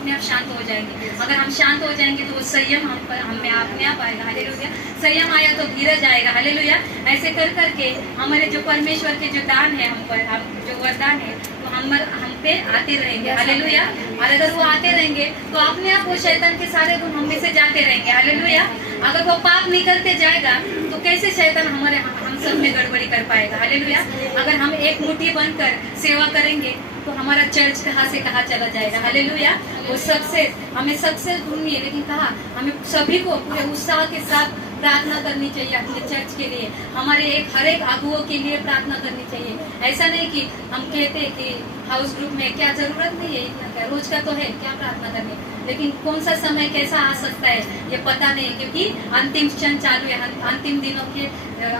अपने आप शांत हो जाएंगे। अगर हम शांत हो जाएंगे तो वो संयम हम में अपने आप आएगा। हालेलुया। संयम आया तो धीरज आएगा। हालेलुया। ऐसे कर करके हमारे जो परमेश्वर के जो दान है हम पर, हम जो वरदान है तो हम पे आते रहेंगे। हालेलुया। और अगर वो आते रहेंगे तो अपने आप वो शैतान के सारे गुण हम में से जाते रहेंगे। हालेलुया। अगर वो पाप निकलते जाएगा तो कैसे शैतान हम सब में गड़बड़ी कर पाएगा। हालेलुया। अगर हम एक मुट्ठी बनकर सेवा करेंगे तो हमारा चर्च कहाँ से कहाँ चला जाएगा। हालेलुया। वो सक्सेस, हमें सक्सेस ढूंढनी है, लेकिन कहा हमें सभी को पूरे उत्साह के साथ प्रार्थना करनी चाहिए अपने चर्च के लिए, हमारे हर एक अगुओं के लिए प्रार्थना करनी चाहिए। ऐसा नहीं कि हम कहते कि हाउस ग्रुप में क्या जरूरत नहीं है, इतना रोज का तो है, क्या प्रार्थना करनी, लेकिन कौन सा समय कैसा आ सकता है ये पता नहीं, क्योंकि अंतिम क्षण चालू है, अंतिम दिनों के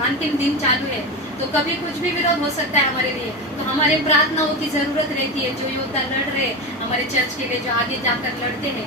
अंतिम दिन चालू है, तो कभी कुछ भी विरोध हो सकता है हमारे लिए। तो हमारे प्रार्थनाओं की जरूरत रहती है। जो योद्धा लड़ रहे हमारे चर्च के लिए, जो आगे जाकर लड़ते हैं,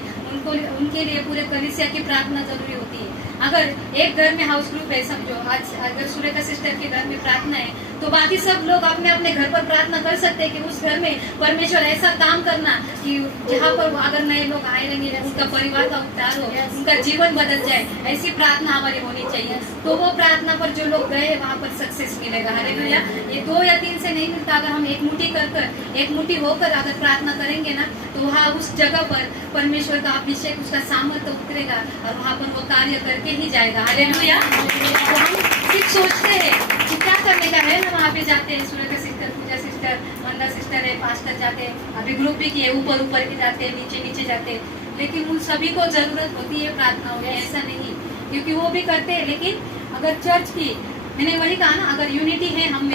उनके लिए पूरे कलीसिया की प्रार्थना जरूरी होती है। अगर एक घर में हाउस ग्रुप है, समझो आज अगर सुरेखा सिस्टर के घर में प्रार्थना है तो बाकी सब लोग अपने अपने घर पर प्रार्थना कर सकते हैं कि उस घर में परमेश्वर ऐसा काम करना कि जहाँ पर अगर नए लोग आए रहेंगे उनका परिवार का उद्धार हो, उनका जीवन बदल जाए, ऐसी प्रार्थना हमारी होनी चाहिए। तो वो प्रार्थना पर जो लोग गए वहाँ पर सक्सेस मिलेगा। हालेलुया। ये 2 या 3 से नहीं मिलता। अगर हम एक मुट्ठी होकर अगर प्रार्थना करेंगे ना तो वहाँ उस जगह पर परमेश्वर का अभिषेक, उसका सामर्थ्य उतरेगा और वहाँ पर वो कार्य करके ही जाएगा। हालेलुया। तो हम सिर्फ सोचते हैं कि क्या करने का है ना, वहाँ पे जाते हैं, सुरेखा सिस्टर, पूजा सिस्टर, मंदा सिस्टर है, पास्टर जाते हैं, अभी ग्रुप भी किए, ऊपर भी जाते हैं, नीचे जाते हैं, लेकिन उन सभी को जरूरत होती है प्रार्थना में, ऐसा नहीं, क्योंकि वो भी करते हैं। लेकिन अगर चर्च की, मैंने वही कहा ना, अगर यूनिटी है हम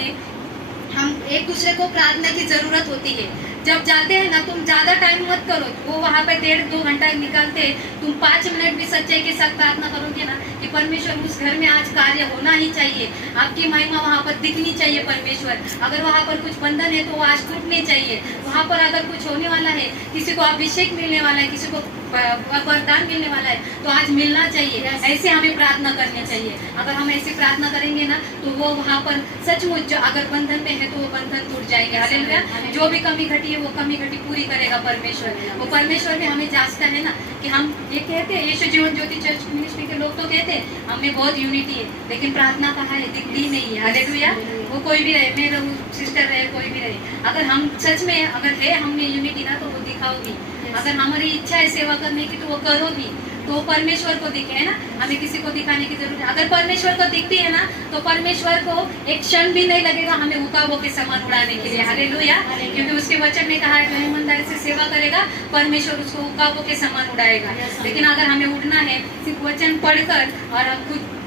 एक दूसरे को प्रार्थना की जरूरत होती है। जब जाते हैं ना, तुम ज्यादा टाइम मत करो, वो वहाँ पे 1.5-2 घंटा निकालते हैं, तुम 5 मिनट भी सच्चाई के साथ प्रार्थना करोगे ना कि परमेश्वर उस घर में आज कार्य होना ही चाहिए, आपकी महिमा वहाँ पर दिखनी चाहिए परमेश्वर। अगर वहाँ पर कुछ बंधन है तो वो आज टूटने चाहिए। वहाँ पर अगर कुछ होने वाला है, किसी को अभिषेक मिलने वाला है, किसी को वरदान मिलने वाला है, तो आज मिलना चाहिए। ऐसे हमें प्रार्थना करनी चाहिए। अगर हम ऐसी प्रार्थना करेंगे ना तो वो वहाँ पर सचमुच अगर बंधन में है तो वो बंधन टूट जाएंगे। हालेलुया। जो भी कमी घटी है वो कमी घटी पूरी करेगा परमेश्वर। वो परमेश्वर भी हमें जांचता है ना कि हम ये कहते हैं, यीशु जीवन ज्योति चर्च मिनिस्ट्री के लोग तो कहते हैं हमें बहुत यूनिटी है, लेकिन प्रार्थना कहाँ है, दिखती नहीं है। हालेलुया। वो कोई भी रहे, मैं रहूँ, सिस्टर रहे, कोई भी रहे, अगर हम सच में अगर है हम में यूनिटी ना तो वो दिखाओगी। अगर हमारी इच्छा है सेवा करने की तो वो करोगी, तो परमेश्वर को दिखे, है ना, हमें किसी को दिखाने की जरूरत है। अगर परमेश्वर को दिखती है ना तो परमेश्वर को एक क्षण भी नहीं लगेगा हमें उकाबों के समान उड़ाने के लिए। हालेलुया। क्योंकि उसके वचन में कहा है जो ईमानदारी से सेवा करेगा परमेश्वर उसको उकाबों के समान उड़ाएगा। लेकिन अगर हमें उड़ना है सिर्फ वचन पढ़कर और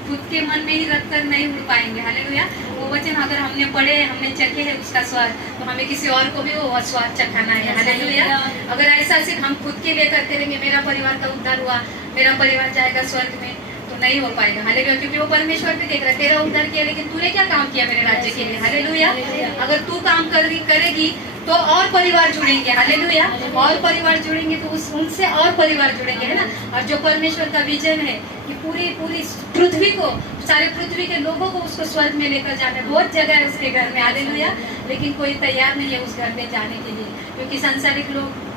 खुद के मन में ही रखकर नहीं उड़ पाएंगे। हालेलुया। वो वचन अगर हमने पढ़े, हमने चखे है उसका स्वाद, तो हमें किसी और को भी वो स्वाद चखाना है। हालेलुया। अगर ऐसा सिर्फ हम खुद के लिए करते रहेंगे, मेरा परिवार का उद्धार हुआ, मेरा परिवार जाएगा स्वर्ग में, तो नहीं हो पाएगा। हालेलुया। क्योंकि वो परमेश्वर भी देख रहा है तेरा उद्धार किया, लेकिन तूने क्या काम किया मेरे राज्य के लिए। हालेलुया। अगर तू काम करेगी तो और परिवार जुड़ेंगे। हालेलुया। और परिवार जुड़ेंगे तो उनसे और परिवार जुड़ेंगे, है ना। और जो परमेश्वर का विजन है कि पूरी पृथ्वी को, सारे पृथ्वी के लोगों को उसको स्वर्ग में लेकर जाना है, बहुत जगह है उसके घर में। हालेलुया। लेकिन कोई तैयार नहीं है उस घर में जाने के लिए, क्योंकि सांसारिक लोग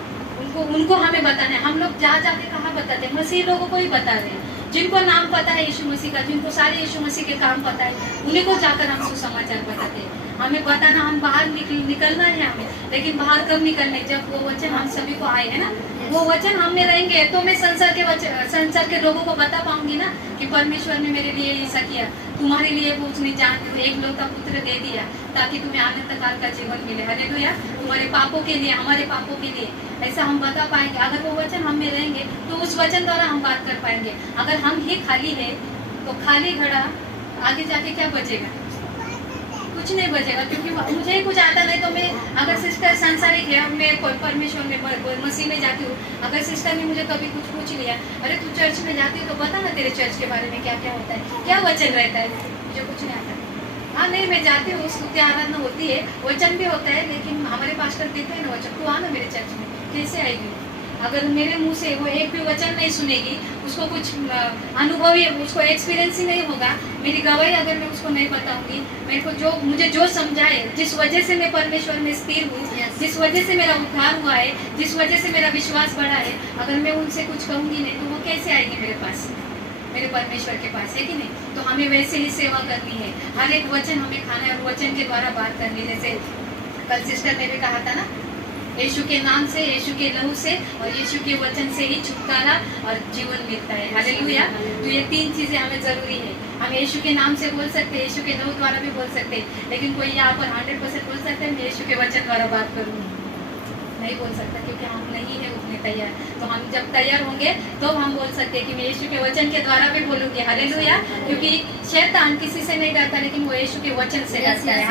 उनको हमें बताना है। हम लोग जा जाके कहाँ बताते हैं, मसीह लोगों को ही बता रहे हैं, जिनको नाम पता है यीशु मसीह का, जिनको सारे यीशु मसीह के काम पता है, उन्हीं को जाकर हम सुसमाचार बताते हैं। हमें बताना, हम बाहर निकलना है हमें, लेकिन बाहर कब निकलना है, जब वो वचन हम सभी को आए, है ना, वो वचन हम में रहेंगे तो मैं संसार के लोगों को बता पाऊंगी ना कि परमेश्वर ने मेरे लिए ऐसा किया, तुम्हारे लिए वो उसने जान एक लोग का पुत्र दे दिया ताकि तुम्हें आनंद काल का जीवन मिले। हालेलुया। तुम्हारे पापों के लिए, हमारे पापों के लिए, ऐसा हम बता पाएंगे। अगर वो वचन हम में रहेंगे तो उस वचन द्वारा हम बात कर पाएंगे। अगर हम ही खाली है तो खाली घड़ा आगे जाके क्या बचेगा, कुछ नहीं बचेगा। क्योंकि मुझे ही कुछ आता नहीं तो मैं, अगर सिस्टर सांसारिक है, मैं परमेश्वर में मसीह में जाती हूँ, अगर सिस्टर ने मुझे कभी कुछ पूछ लिया, अरे तू चर्च में जाती है तो बता ना तेरे चर्च के बारे में क्या क्या होता है, क्या वचन रहता है, मुझे कुछ नहीं आता। हाँ नहीं, मैं जाती हूँ, स्तुति आराधना होती है, वचन भी होता है, लेकिन हमारे पास्टर देते हैं ना वचन, तू आना मेरे चर्च में, कैसे आएगी। अगर मेरे मुंह से वो एक भी वचन नहीं सुनेगी, उसको कुछ अनुभव ही, उसको एक्सपीरियंस ही नहीं होगा, मेरी गवाही अगर मैं उसको नहीं बताऊंगी, मेरे को मुझे जो समझाए, जिस वजह से मैं परमेश्वर में स्थिर हूँ, जिस वजह से मेरा उद्धार हुआ है, जिस वजह से मेरा विश्वास बढ़ा है, अगर मैं उनसे कुछ कहूंगी नहीं तो वो कैसे आएगी मेरे पास, मेरे परमेश्वर के पास, है कि नहीं? तो हमें वैसे ही सेवा करनी है, हर एक वचन हमें खाना है और वचन के द्वारा बात करनी है। जैसे कल सिस्टर ने भी कहा था ना, यीशु के नाम से, यीशु के लहू से और यीशु के वचन से ही छुटकारा और जीवन मिलता है। हालेलुया। तो ये 3 चीजें हमें जरूरी है। हम यीशु के नाम से बोल सकते हैं, यीशु के लहू द्वारा भी बोल सकते हैं, लेकिन कोई यहाँ पर 100% बोल सकते हैं मैं यीशु के वचन द्वारा बात करूँगी, नहीं बोल सकता, क्योंकि हम नहीं है उतने तैयार। तो हम जब तैयार होंगे तो हम बोल सकते हैं कि मैं यीशु के वचन के द्वारा भी बोलूंगी। हालेलुया। क्योंकि शैतान किसी से नहीं डरता, लेकिन वो यीशु के वचन से डरता है।